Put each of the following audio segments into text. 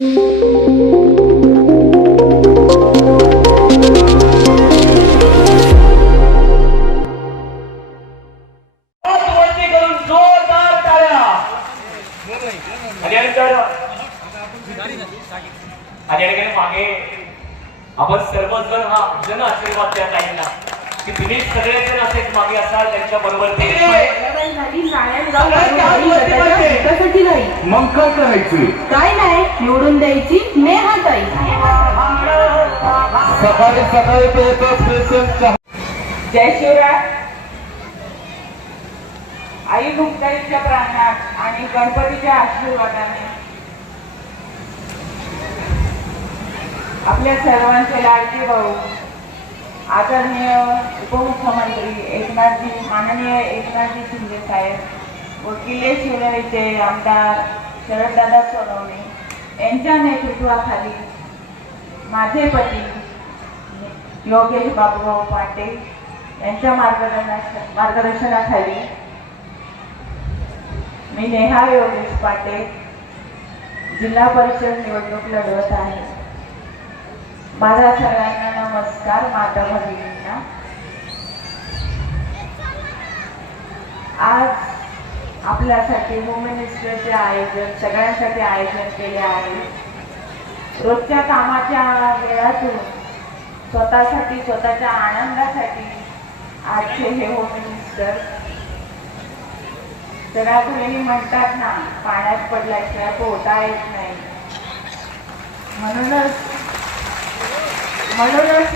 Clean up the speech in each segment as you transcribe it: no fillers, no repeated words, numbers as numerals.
मागे आपण सर्वजण हा जन आशीर्वाद त्या ताईंना की तुम्ही सगळेजण असेच मागे असाल त्यांच्या बरोबर मग काय करायची? काय नाही, निवडून द्यायची नेहाताई. सकाळी सकाळी पेशंट. जय शिवराय. आई मुक्ताईच्या प्राणात आणि गणपतीच्या आशीर्वादाने आपल्या सर्वांचे लाडके भाऊ आदरणीय उपमुख्यमंत्री माननीय एकनाथजी शिंदे साहेब व किल्ले शिवराईचे आमदार शरददादा सोनवणे यांच्या नेतृत्वाखाली माझे पती योगेश बाबूभाऊ पाटे यांच्या मार्गदर्शनाखाली मी नेहा योगेश पाटे जिल्हा परिषद निवडणूक लढवत आहे. माझा सगळ्यांना नमस्कार. माता भगिनींना आज आपल्यासाठी होम मिनिस्टरचे आयोजन सगळ्यांसाठी आयोजन केले आहे. रोजच्या कामाच्या वेळातून स्वतःसाठी स्वतःच्या आनंदासाठी आजचे हे होम मिनिस्टर जरा बहिणी म्हणतात ना, पाण्यात पडल्याशिवाय पोहता येत नाही. म्हणूनच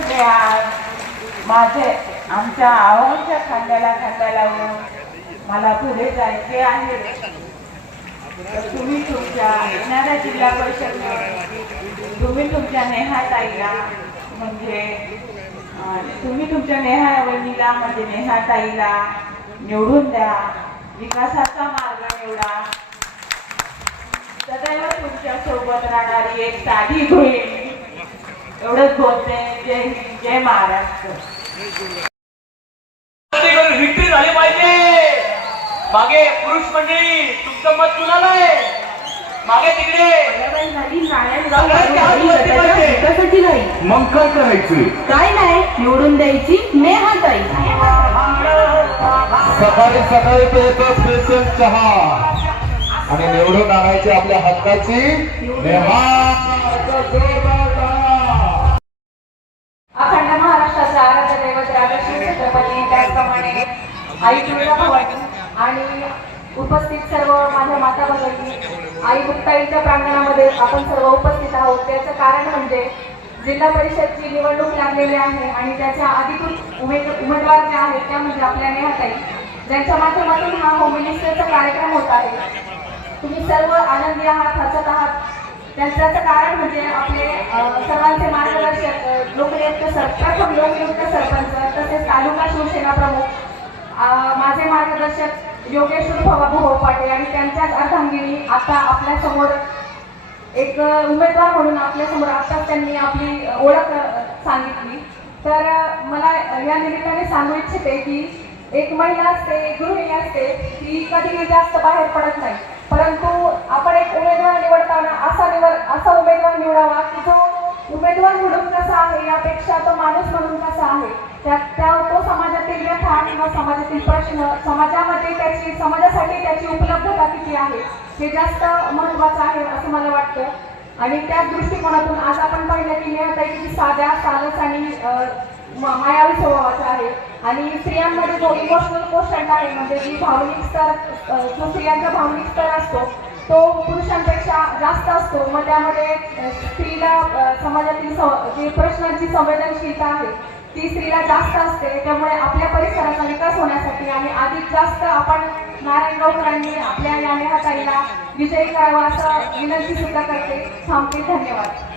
मी आज आमच्या आव्हानाच्या खांद्याला खांदा लावून मला पुढे जायचे आहे. तुम्ही तुमच्या येणाऱ्या जिल्हा परिषद तुम्ही तुमच्या नेहाताईला तुम्ही तुमच्या नेहा वहिनीला नेहाताईला निवडून द्या. विकासाचा मार्ग निवडा. सदैव तुमच्या सोबत राहणारी एक साधी बहीण. एवढंच बोलते. जय हिंद, जय महाराष्ट्र. विक्री झाली पाहिजे. मागे पुरुष मंडळी तुमचं मत कुणाला आहे? मागे तिकडे मग काय करायची? काय नाही, निवडून द्यायची नेहाताई. सकाळी सकाळी पेशंट चहा आणि निवडून आणायची आपल्या हक्काची नेहा. अखंड महाराष्ट्राचा आराध्य दैवत राजश्री छत्रपती त्याचप्रमाणे आई तुळजाभवानी आणि उपस्थित सर्व माझ्या माता भगिनी आई मुक्ताईच्या प्रांगणामध्ये आपण सर्व उपस्थित आहोत. त्याचं कारण म्हणजे जिल्हा परिषदची निवडणूक लागलेली आहे आणि त्याच्या अधिकृत उमेदवार जे आहेत त्या म्हणजे आपल्या नेहाताई, ज्यांच्या माध्यमातून हा होम मिनिस्टरचा कार्यक्रम होत आहे. तुम्ही सर्व आनंदी आहात, हसत आहात. त्याचं कारण म्हणजे आपले सर्वांचे मार्गदर्शक प्रथम लोकनियुक्त सरपंच तसेच तालुका शिवसेना प्रमुख माझे मार्गदर्शक योगेश बाबूभाऊ पाटे आणि त्यांच्याच अर्धांगिनी आता आपल्या समोर एक उमेदवार म्हणून आपल्या समोर आताच त्यांनी आपली ओळख सांगितली. तर मला या निमित्ताने सांगू इच्छिते की एक महिला असते, एक गृहिणी असते, ती कधीही जास्त बाहेर पडत नाही. परंतु आपण एक उमेदवार निवडताना असा उमेदवार निवडावा की जो उमेदवार म्हणून कसा आहे यापेक्षा तो माणूस म्हणून कसा आहे, तो समाजातील व्यथा किंवा समाजातील प्रश्न, समाजासाठी त्याची उपलब्धता किती आहे हे जास्त महत्त्वाचं आहे असं मला वाटतं. आणि त्याच दृष्टिकोनातून आज आपण पाहिलं की नेहाताई किती साध्या, सारस आणि मायावी स्वभावाचा आहे. आणि स्त्रियांमध्ये जो इमोशनल कोशंट आहे म्हणजे जी भावनिक स्तर, जो स्त्रियांचा भावनिक स्तर असतो तो पुरुषांपेक्षा जास्त असतो. मग त्यामध्ये स्त्रीला समाजातील जी प्रश्नांची संवेदनशीलता आहे ती स्त्रीला जास्त असते. त्यामुळे आपल्या परिसराचा विकास होण्यासाठी आणि अधिक जास्त आपण नारायणगावकरांनी आपल्या या नेहाताईला विजयी करावा असं विनंती सुद्धा करते. थांबते. धन्यवाद.